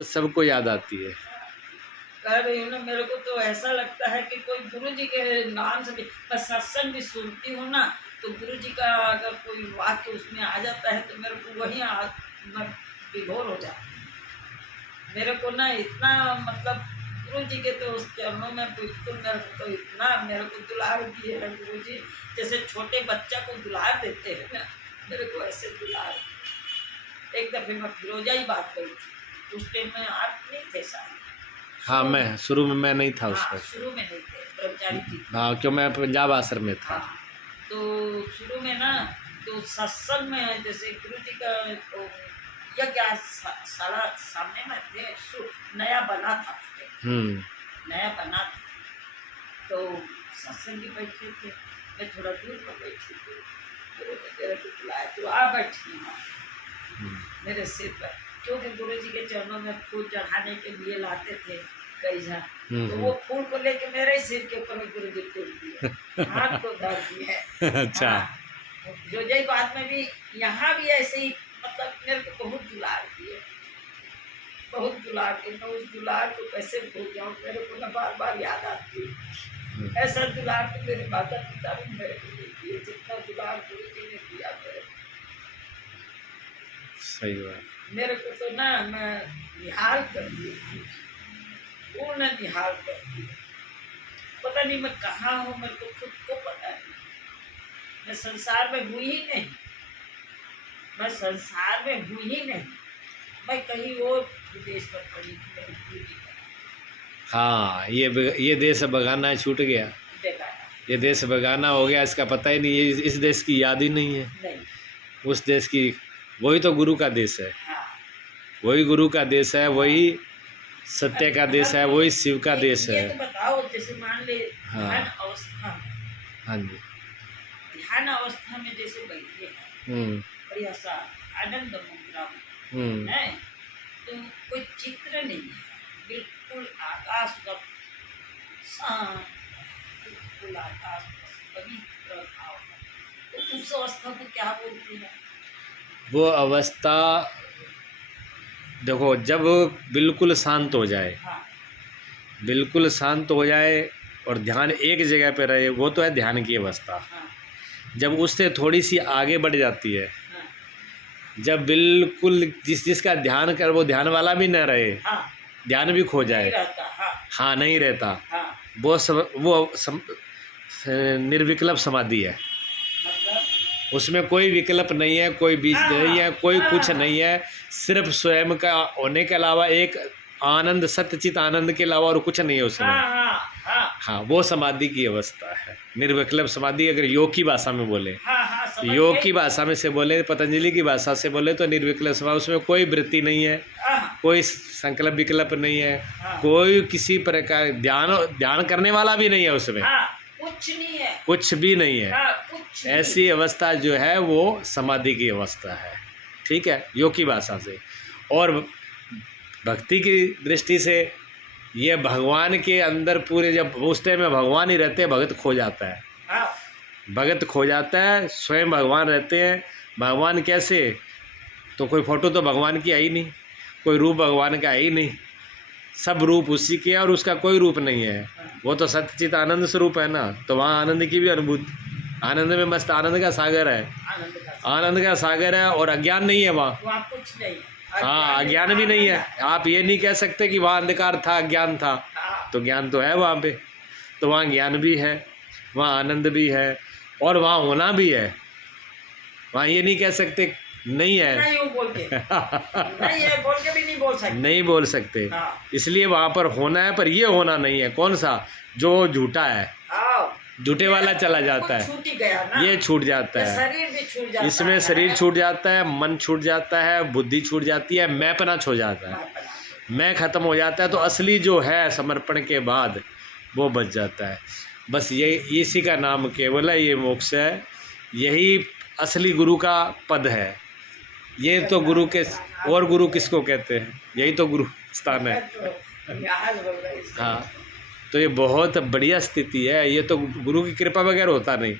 सबको याद आती है। कह रही हूँ ना, मेरे को तो ऐसा लगता है कि कोई गुरु जी के नाम से भी मैं सत्संग भी सुनती हूँ ना, तो गुरु जी का अगर कोई वाक्य उसमें आ जाता है तो मेरे को वहीं मैं विभोर हो जाती हूँ। मेरे को ना इतना मतलब गुरु जी के तो उस चरणों में बिल्कुल मेरे को तो इतना मेरे को दुलार दिए है गुरु जी, जैसे छोटे बच्चा को दुलार देते हैं ना, मेरे को ऐसे दुलार। एक दफे मैं फिरोजा ही बात करी थी, उस टाइम में आप नहीं थे शायद। हाँ, मैं शुरू में मैं नहीं था उस हाँ, वक्त। शुरू में नहीं थे, ब्रह्मचारी थी। हाँ, क्यों मैं पंजाब आश्रम में था। हाँ, तो शुरू में ना, तो सत्संग में जैसे गुरु जी का तो यज्ञ सारा सामने में थे, नया बना था, नया बना था, तो सत्संग भी बैठे थे, मैं थोड़ा दूर पर बैठी थी, गुरु ने मेरे को बुलाया तो आ बैठी वहाँ मेरे सिर पर, क्योंकि गुरु जी के चरणों में फूल चढ़ाने के लिए लाते थे कई जन, तो वो फूल को लेके मेरे ही सिर के ऊपर में गुरु जी फेंक दिए, हाथ को धर दिए। अच्छा। जो जय बात में भी यहाँ भी ऐसे ही मतलब मेरे को बहुत दुलार दिए, बहुत दुलार के, मैं उस दुलार को कैसे भूल जाऊँ, मेरे को ना बार बार याद आती है। ऐसा दुलार तो मेरे माता पिता भी मेरे को नहीं दिए जितना दुलार गुरु जी ने दिया मेरे को। सही बात। मेरे को तो ना मैं निहाल कर दी, पूर्ण निहाल कर दी। पता नहीं मैं कहाँ हूँ, मेरे को खुद को पता नहीं। मैं संसार में हुई ही नहीं, मैं संसार में हुई ही नहीं, मैं कहीं और विदेश में पड़ी थी। हाँ, ये देश बगाना छूट गया, ये देश बगाना हो गया, इसका पता ही नहीं है, इस देश की याद ही नहीं है। नहीं। उस देश की, वही तो गुरु का देश है। हाँ। वही गुरु का देश है, वही सत्य का देश है, वही शिव का देश है। ये तो बताओ, जैसे मान ले ध्यान अवस्था, हाँ जी, ध्यान अवस्था में जैसे बैठे हैं, बढ़िया सा आनंद मुद्रा में है, तो कोई चित्र नहीं है, बिल्कुल आकाश का शांत, बिल्कुल आकाश का पवित्र भाव, तो उस अवस्था को क्या बोलते हैं? वो अवस्था देखो, जब बिल्कुल शांत हो जाए, हाँ। बिल्कुल शांत हो जाए और ध्यान एक जगह पे रहे, वो तो है ध्यान की अवस्था। हाँ। जब उससे थोड़ी सी आगे बढ़ जाती है, हाँ। जब बिल्कुल जिसका ध्यान कर वो ध्यान वाला भी न रहे, हाँ। ध्यान भी खो जाए, नहीं रहता। हाँ। हाँ, नहीं रहता, हाँ। वो निर्विकल्प समाधि है। मतलब उसमें कोई विकल्प नहीं है, कोई बीच नहीं है, कोई कुछ नहीं है, सिर्फ स्वयं का होने के अलावा एक आनंद, सत्यचित आनंद के अलावा और कुछ नहीं है उसमें। हाँ, वो समाधि की अवस्था है, निर्विकल्प समाधि। अगर योग की भाषा में बोले, योग की भाषा में से बोले, पतंजलि की भाषा से बोले तो निर्विकल्प समाधि, उसमें कोई वृत्ति नहीं है, कोई संकल्प विकल्प नहीं है, कोई किसी प्रकार ध्यान करने वाला भी नहीं है उसमें, कुछ नहीं है, कुछ भी नहीं है। कुछ ऐसी अवस्था जो है वो समाधि की अवस्था है, ठीक है, योग की भाषा से। और भक्ति की दृष्टि से ये भगवान के अंदर पूरे, जब उस टाइम में भगवान ही रहते हैं, भगत खो जाता है, भगत खो जाता है, स्वयं भगवान रहते हैं। भगवान कैसे? तो कोई फोटो तो भगवान की है ही नहीं, कोई रूप भगवान का है ही नहीं, सब रूप उसी के, और उसका कोई रूप नहीं है, वो तो सत्यचित आनंद स्वरूप है ना। तो वहाँ आनंद की भी अनुभूति, आनंद में मस्त, आनंद का सागर है, आनंद का सागर है, और अज्ञान नहीं है वहाँ, कुछ नहीं। हाँ, अज्ञान भी नहीं है। आप ये नहीं कह सकते कि वहाँ अंधकार था, अज्ञान था, तो ज्ञान तो है वहाँ पे, तो वहाँ ज्ञान भी है, वहाँ आनंद भी है, और वहाँ होना भी है। वहाँ ये नहीं कह सकते नहीं है, नहीं बोल के नहीं है, बोल के भी नहीं बोल सकते, नहीं बोल सकते। इसलिए वहाँ पर होना है, पर ये होना नहीं है। कौन सा? जो झूठा है, झूठे वाला चला जाता है, छूट ही गया ना, ये छूट जाता है, शरीर भी छूट जाता है, इसमें शरीर छूट जाता है, मन छूट जाता है, बुद्धि छूट जाती है, मैंपना छो जाता है, मैं खत्म हो जाता है, तो असली जो है समर्पण के बाद वो बच जाता है। बस ये इसी का नाम केवल है, ये मोक्ष है, यही असली गुरु का पद है। ये तो गुरु के, और गुरु किसको कहते हैं? यही तो गुरु स्थान है। हाँ, तो ये बहुत बढ़िया स्थिति है। ये तो गुरु की कृपा बगैर होता नहीं,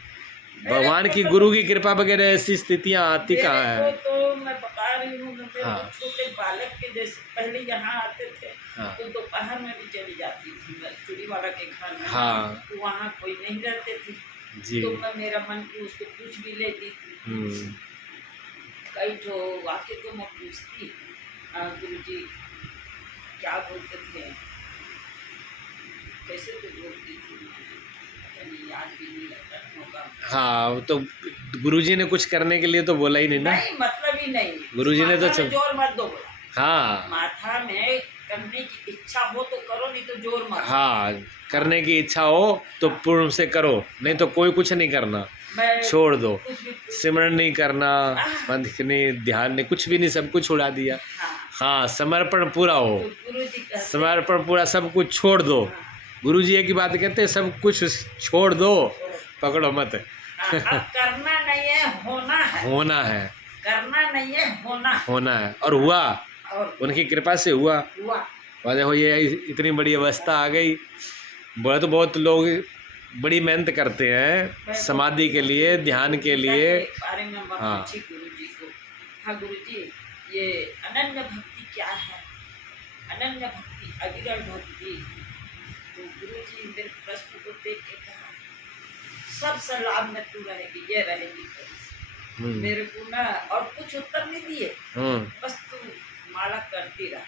भगवान की, गुरु की कृपा बगैर ऐसी स्थितियाँ आती कहाँ है। तो मैं बता रही हूँ थे हाँ। तो छोटे बालक के जैसे पहले यहाँ आते थे, हाँ। तो दोपहर में भी चली जाती थी मैं चूड़ी वाला के घर में। हाँ। तो वहाँ कोई नहीं रहते थे, जी। तो मैं मेरा मन की उसको पूछ भी लेती थी। कई तो वाक्य तो मैं पूछती, गुरुजी क्या बोलते थे, कैसे तो बोलती थी, नहीं याद भी नहीं रहता मौका। हाँ, वो तो गुरुजी ने कुछ करने के लिए तो बोला ही नहीं ना। नहीं मतलब ही नहीं, गुरुजी ने तो माथा में जोर मत दो बोला। हाँ। माथा में करने की इच्छा हो तो करो, नहीं तो जोर मत। हाँ, करने की इच्छा हो तो पूर्ण से करो, नहीं तो कोई कुछ नहीं करना, मैं छोड़ दो। कुछ भी सिमरन नहीं करना, मंत्र नहीं, ध्यान नहीं, कुछ भी नहीं, सब कुछ उड़ा दिया। हाँ, हाँ, समर्पण पूरा हो, तो गुरुजी कहते समर्पण पूरा, सब कुछ छोड़ दो। गुरुजी एक ही बात कहते हैं, सब कुछ छोड़ दो, पकड़ो मत। हाँ, अब करना नहीं है, होना है। होना है, करना नहीं है, होना है। होना है, और हुआ, और उनकी कृपा से हुआ। और देखो ये इतनी बड़ी अवस्था आ गई। बोले तो बहुत लोग बड़ी मेहनत करते हैं समाधि के लिए, ध्यान के लिए। बारे में हाँ। गुरुजी को, हाँ गुरुजी ये अनन्य भक्ति क्या है, अनन्य भक्ति, अविरल भक्ति। तो गुरुजी मेरे प्रश्न को देख के कहा, सबसे लाभ में तू रहेगी, ये रहेगी। मेरे को ना और कुछ उत्तर नहीं दिए, बस तू माला करती रह,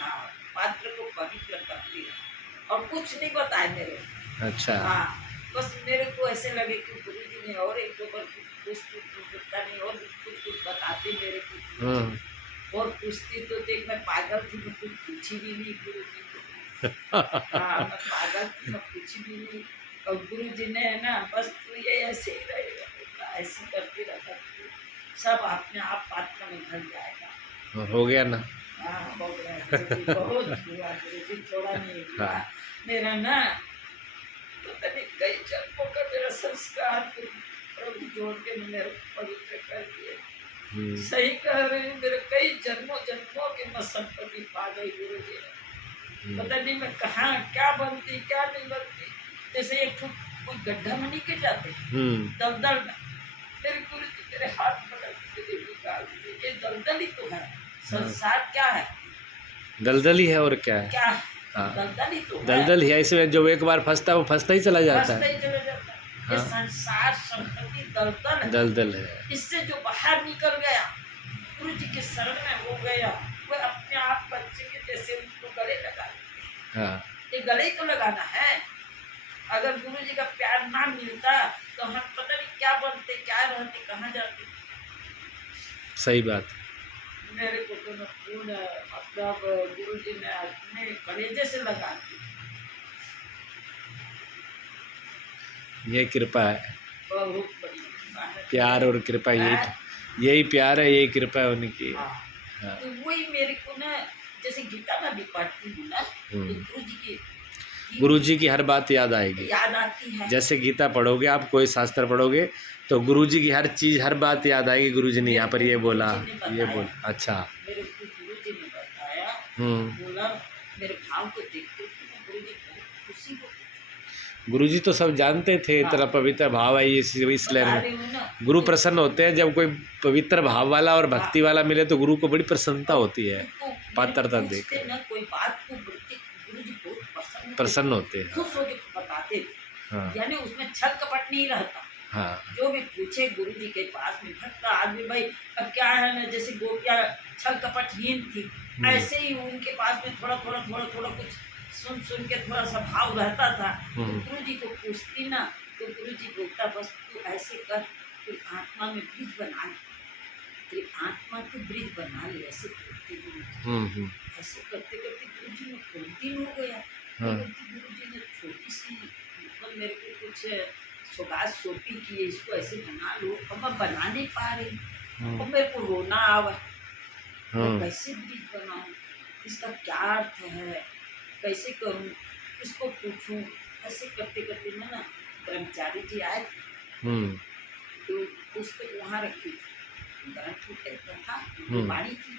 हाँ, पात्र को पवित्र करती रह, और कुछ नहीं बताए मेरे। अच्छा। हाँ, बस मेरे को ऐसे लगे कि गुरुजी ने और एक दो बार कुछ पता नहीं, और कुछ बताते मेरे को। और पूछती तो देख मैं पागल थी, मैं कुछ पूछी भी नहीं गुरुजी को। हाँ, मैं पागल थी, मैं पूछी भी नहीं। और गुरुजी ने है ना, बस तू ये ऐसे ही रहेगा, ऐसे करती रहा, सब अपने आप पात्र में घट जाएगा। हो गया ना। हाँ, हो गया गुरुजी, बहुत हुआ गुरुजी, थोड़ा नहीं हुआ। हाँ। मेरा ना पता नहीं कई जन्मों का मेरा संस्कार प्रभु जोड़ के मेरे को पवित्र कर दिए। सही कह रही हूँ, मेरे कई जन्मों के मैं संपत्ति पा गई गुरुजी ने। पता नहीं मैं कहाँ क्या बनती क्या नहीं बनती। जैसे एक कोई गड्ढा में नहीं गिर जाते दलदल में, मेरे गुरुजी मेरे हाथ पकड़ के निकाल दिए। ये दलदल ही तो है, संसार क्या है, दलदल ही है, और क्या है। क्या है, हाँ। दलदल ही तो है। दलदल ही है, इसमें जो एक बार फंसता है वो फंसता ही चला जाता है। ये संसार संपत्ति दलदल है, दलदल है। इससे जो बाहर निकल गया, गुरु जी के शरण में हो गया, वो अपने आप बच्चे के जैसे उनको गले लगा। हाँ। ये गले को लगाना है। अगर गुरु जी का प्यार ना मिलता तो हम पता नहीं क्या बनते, क्या रहते, कहाँ जाते। सही बात। मेरे को तो पूर्ण मतलब गुरु जी ने अपने कलेजे से लगा दी। ये कृपा है, बहुत बड़ी कृपा है, प्यार और कृपा, यही प्यार है, यही कृपा है उनकी। हाँ। हाँ। तो वही मेरे को ना, जैसे गीता में भी पढ़ती हूँ ना, तो गुरु जी की हर बात याद आएगी, याद आती है। जैसे गीता पढ़ोगे आप, कोई शास्त्र पढ़ोगे तो गुरुजी की हर चीज़, हर बात याद आएगी। गुरुजी ने यहाँ पर ये बोला, ये बोला। अच्छा। मेरे को गुरुजी ने बताया, बोला मेरे भाव को देखते गुरुजी को खुशी होती। गुरुजी तो सब जानते थे, इतना पवित्र भाव है इसलिए गुरु प्रसन्न होते हैं। जब कोई पवित्र भाव वाला और भक्ति वाला मिले तो गुरु को बड़ी प्रसन्नता होती है, पात्रता देख कोई बात को प्रसन्न होते हैं, खुश होकर बताते थे। हाँ। यानी उसमें छल कपट नहीं रहता। हाँ। जो भी पूछे गुरु जी के पास में भक्त आदमी, भाई अब क्या है ना, जैसे गोपियाँ छल कपटहीन थी, ऐसे ही उनके पास में थोड़ा कुछ सुन के थोड़ा सा भाव रहता था। तो गुरु जी को पूछती ना, तो गुरु जी बोलता बस तू ऐसे कर, तू आत्मा में ब्रिज बना ले, तेरी आत्मा को ब्रिज बना ले, ऐसे करते गुरु जी। ऐसे करते करते गुरु जी में बहुत दिन हो गया। गुरु जी ने छोटी सी मतलब मेरे को कुछ सौगात सौंपी कि इसको ऐसे बना लो, और मैं बना नहीं पा रही, और मेरे को रोना आवा, कैसे ब्रिज बनाऊं, इसका क्या अर्थ है, कैसे करूं, इसको पूछूं। ऐसे करते करते मैं ना, ब्रह्मचारी जी आए तो पुस्तक वहाँ रखी, ग्रंथ टाइप का था, वाणी थी,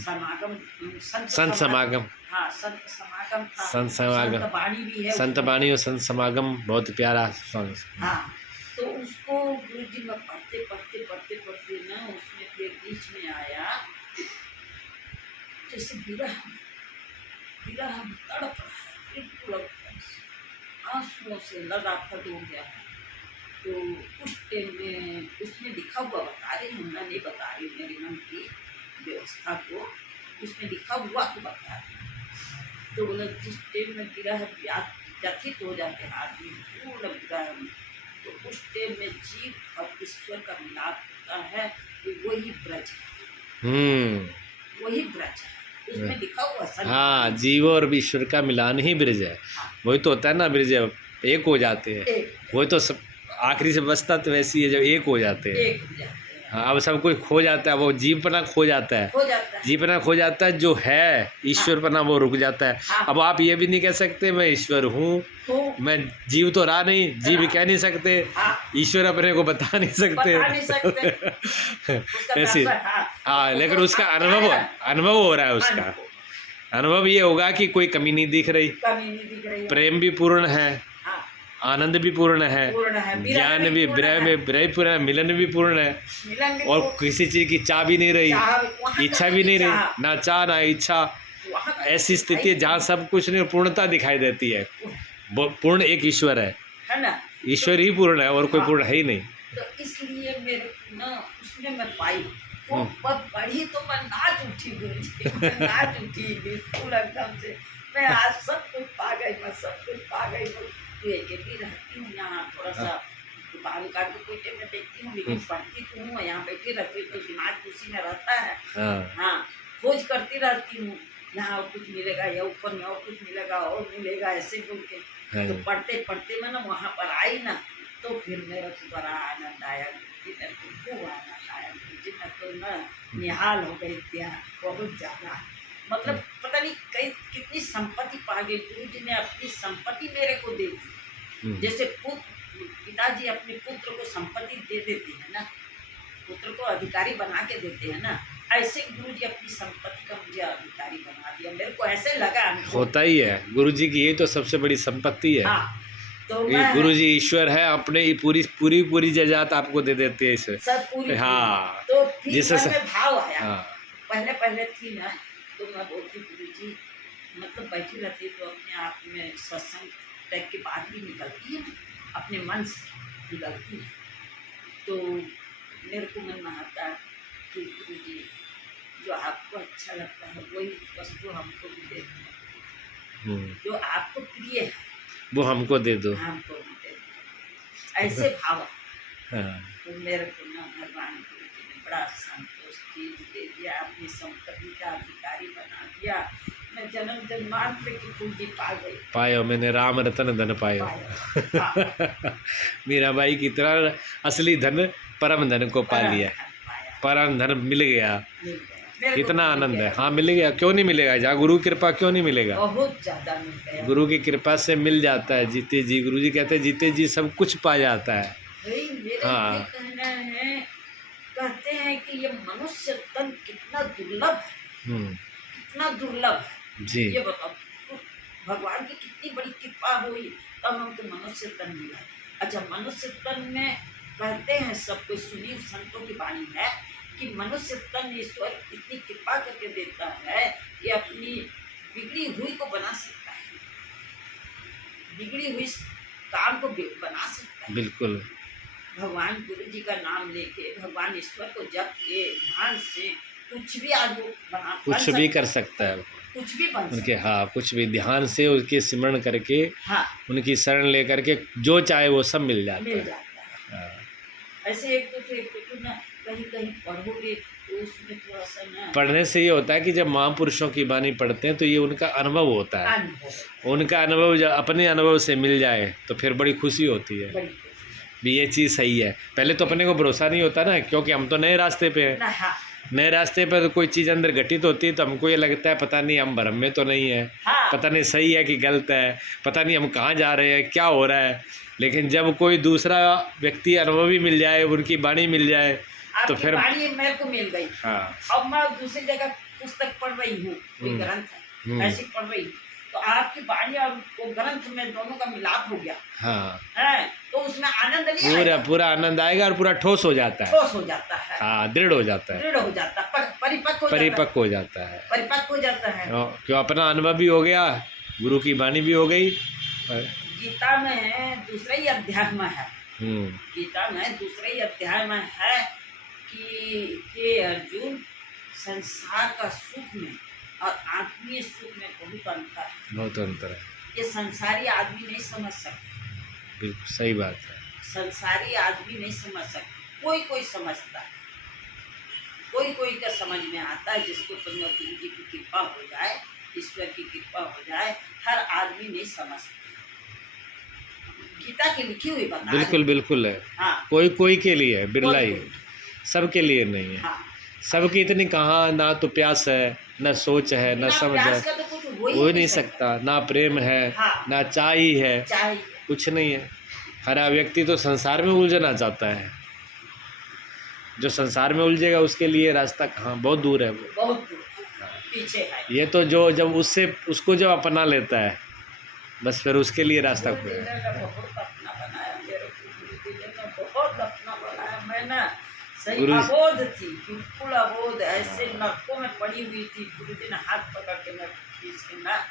समागम, संत समागम, हाँ संत समागम था, संत वाणी भी है, संत वाणी और संत समागम बहुत प्यारा सॉन्ग। हाँ, तो उसको गुरु जी में पढ़ते ना, उसमें फिर बीच में आया जैसे विरह विरह में तड़प रहा है, बिल्कुल एकदम से आंसुओं से लदाखद हो गया है। तो उस टाइम में उसमें लिखा हुआ बता रही हूँ, मैं नहीं बता रही मेरी मन की व्यवस्था को, उसमें लिखा हुआ तो बता रही हूँ। तो बोला जिस टाइम में विरह व्यथित हो जाते हैं आदमी पूर्ण विरह में, तो उस टाइम में जीव और ईश्वर का मिलाप होता है, तो वही ब्रज है, वही ब्रज है। उसमें लिखा हुआ हाँ, जीव और ईश्वर का मिलान ही ब्रज है। हाँ। वही तो होता है ना, ब्रज एक हो जाते हैं। वही तो सब आखिरी से बचता तो वैसी है जब एक हो जाते हैं। एक हो जाते हैं। हाँ, अब सब कुछ खो जाता है, वो जीवपना खो जाता है, हो जाता है। जीवपना खो जाता है, जो है ईश्वरपना वो रुक जाता है। हाँ। अब आप ये भी नहीं कह सकते मैं ईश्वर हूँ, मैं जीव तो रहा नहीं, जीव कह नहीं सकते, ईश्वर अपने को बता नहीं सकते, ऐसे। हाँ, लेकिन उसका अनुभव हो रहा है, उसका अनुभव ये होगा कि कोई कमी नहीं दिख रही, प्रेम भी पूर्ण है, आनंद भी पूर्ण है, ज्ञान भी, विरह भी पूर्ण है, मिलन भी पूर्ण है, और किसी चीज की चाह भी नहीं रही, इच्छा भी नहीं रही, ना चाह ना इच्छा। ऐसी स्थिति है जहाँ सब कुछ नहीं, पूर्णता दिखाई देती है। पूर्ण एक ईश्वर है ना, ईश्वर ही पूर्ण है और कोई पूर्ण है ही नहीं। तो इसलिए मेरे को ना उसमें मैं पाई वो पढ़ी तो मैं नाच उठी, गुरुजी मैं नाच उठी बिल्कुल एकदम से। मैं आज सब कुछ पा गई, मैं सब कुछ पा गई। मैं अकेली रहती हूँ यहाँ, थोड़ा सा दुकान का कोई टाइम में देखती हूँ, लेकिन पढ़ती तो हूँ, यहाँ बैठी रहती हूँ तो दिमाग उसी में रहता है। हाँ, खोज करती रहती हूँ, यहाँ और कुछ मिलेगा या ऊपर में और कुछ मिलेगा और मिलेगा, ऐसे बोल के। तो पढ़ते पढ़ते मैं ना वहाँ पर आई ना, तो फिर मेरा को बड़ा आनंद आया, मेरे को खूब आनंद आया। मुझे मैं तो ना निहाल हो गई थी बहुत ज़्यादा, मतलब पता नहीं कई कितनी संपत्ति पा गई। गुरु जी ने अपनी संपत्ति मेरे को दे दी, जैसे पिताजी अपने पुत्र को संपत्ति दे देते हैं ना, पुत्र को अधिकारी बना के देते हैं ना, ऐसे गुरु जी अपनी संपत्ति का मुझे अधिकारी बना दिया। मेरे को ऐसे लगा होता ही है, गुरु जी की यही तो सबसे बड़ी संपत्ति है। हाँ, तो गुरु जी ईश्वर है, अपने पूरी पूरी पूरी जायदाद आपको दे देते हैं इसे सब पूरी। हाँ, तो फिर जिससे भाव आया। हाँ। पहले पहले थी ना, तो मैं बोलती गुरु जी, मतलब बैठी रहती तो अपने आप में सत्संग टाइप की बात भी निकलती है ना, अपने मन से निकलती है। तो मेरे को मन में आता है कि गुरु जी जो आपको अच्छा लगता है वही वस्तु हमको भी दे दो, जो आपको प्रिय है वो हमको दे दो, हमको भी दे दो, ऐसे भाव। तो मेरे को ना भगवान गुरु जी ने बड़ा संतोष चीज दे दिया, अपनी संपत्ति का अधिकारी बना दिया। मैं जन्म जन्मांतर की पूंजी पा गई, पायो मैंने राम रतन धन पायो। मीराबाई की तरह असली धन परम धन को पा लिया, परम धन मिल गया। कितना आनंद है। हाँ, मिल गया, क्यों नहीं मिलेगा, जहाँ गुरु की कृपा क्यों नहीं मिलेगा, बहुत ज्यादा मिल गया। गुरु की कृपा से मिल जाता है जीते जी। गुरु जी कहते हैं जीते जी सब कुछ पा जाता है। हाँ, कहना है, कहते हैं कि ये मनुष्य तन कितना दुर्लभ है, कितना दुर्लभ है जी। ये बताओ, भगवान की कितनी बड़ी कृपा हुई तब हमको मनुष्य तन मिला। अच्छा, मनुष्य तन में कहते हैं सब कोई सुनी संतों की वाणी है कि मनुष्य तन ईश्वर इतनी कृपा करके देता है कि अपनी बिगड़ी हुई को बना सकता है, बिगड़ी हुई काम को बना सकता है। बिल्कुल, भगवान गुरु जी का नाम लेके भगवान ईश्वर को जप के ध्यान से कुछ भी आदमी बना, कुछ भी कर सकता है, कुछ भी बन उनके। हाँ, कुछ भी ध्यान से उसके सिमरण करके, हाँ, उनकी शरण लेकर के जो चाहे वो सब मिल जाता है। हाँ। ऐसे एक तो ना कहीं कहीं पढ़ोगे तो उसमें थोड़ा सा ना, पढ़ने से ये होता है कि जब महापुरुषों की वाणी पढ़ते हैं तो ये उनका अनुभव होता है, उनका अनुभव जब अपने अनुभव से मिल जाए तो फिर बड़ी खुशी होती है भी ये चीज़ सही है। पहले तो अपने को भरोसा नहीं होता ना, क्योंकि हम तो नए रास्ते पे हैं। हाँ, नए रास्ते पर तो कोई चीज़ अंदर घटित होती है तो हमको ये लगता है पता नहीं हम भ्रम में तो नहीं है, हाँ, पता नहीं सही है कि गलत है, पता नहीं हम कहाँ जा रहे हैं, क्या हो रहा है। लेकिन जब कोई दूसरा व्यक्ति अनुभवी मिल जाए, उनकी वाणी मिल जाए तो फिर वाणी मेरे को मिल गई। हाँ, अब मैं दूसरी जगह पुस्तक पढ़ रही हूँ, कोई ग्रंथ है ऐसी पढ़ रही, तो आपकी वाणी और वो ग्रंथ में दोनों का मिलाप हो गया हाँ, है, तो उसमें आनंद नहीं पूरा आएगा, पूरा आनंद आएगा और पूरा ठोस हो जाता है। ठोस हो जाता है, हाँ, दृढ़ हो जाता है, दृढ़ हो जाता है, परिपक्व हो जाता है, परिपक्व हो जाता है। परिपक्व हो जाता है। क्यों अपना अनुभव भी हो गया, गुरु की वाणी भी हो गई। गीता में दूसरे ही अध्याय में है, हम्म, गीता में दूसरे ही अध्याय में है कि हे अर्जुन, संसार का सुख में और आत्मीय सुख में बहुत अंतर है। बहुत अंतर है, ये संसारी आदमी नहीं समझ सकता, बिल्कुल सही बात है। संसारी आदमी नहीं समझ सकता, कोई कोई समझता है, कोई कोई का समझ में आता है, जिसको गुरु जी की कृपा हो जाए, ईश्वर की कृपा हो जाए, हर आदमी नहीं समझता। गीता की लिखी हुई बात बिल्कुल बिल्कुल है। हाँ, कोई कोई के लिए है, बिरला ही है, कोई- सबके लिए नहीं है। हाँ, सबकी इतनी कहाँ, ना तो प्यास है, ना सोच है, ना बिना समझ है, प्यास का तो कुछ हो ही नहीं सकता, ना प्रेम है, हाँ। ना चाही है, चाहिए। कुछ नहीं है। हर व्यक्ति तो संसार में उलझना चाहता है, जो संसार में उलझेगा उसके लिए रास्ता कहाँ, बहुत दूर है वो। बहुत दूर पीछे है। ये तो जो जब उसको जब अपना लेता है, बस फिर उसके लिए रास्ता गुरु खुला जी है। ने बहुत अपना बनाया मेरे को, गुरु जी ने बहुत अपना बनाया। मैं ना सही गुरु- अबोध थी, बिल्कुल अबोध, ऐसे नरकों में पड़ी हुई थी। गुरु जी ने हाथ पकड़ के मैं खींच के ना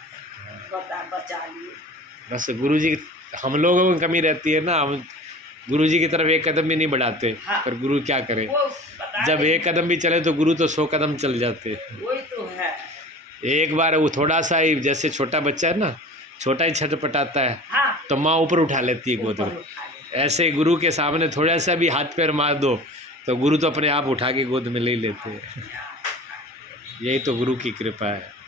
बचा लिए। बस गुरु जी, हम लोगों में कमी रहती है ना, हम गुरु जी की तरफ एक कदम भी नहीं बढ़ाते, हाँ। पर गुरु क्या करे, वो बता जब रहे- एक कदम भी चले तो गुरु तो 100 कदम चल जाते। वही तो है। एक बार वो थोड़ा सा ही, जैसे छोटा बच्चा है ना, छोटा ही छटपटाता है हाँ, तो माँ ऊपर उठा लेती है गोद ऊपर में। उठा ले। ऐसे ही गुरु के सामने थोड़ा सा भी हाथ पैर मार दो तो गुरु तो अपने आप उठा के गोद में ले लेते हैं। यही तो गुरु की कृपा है।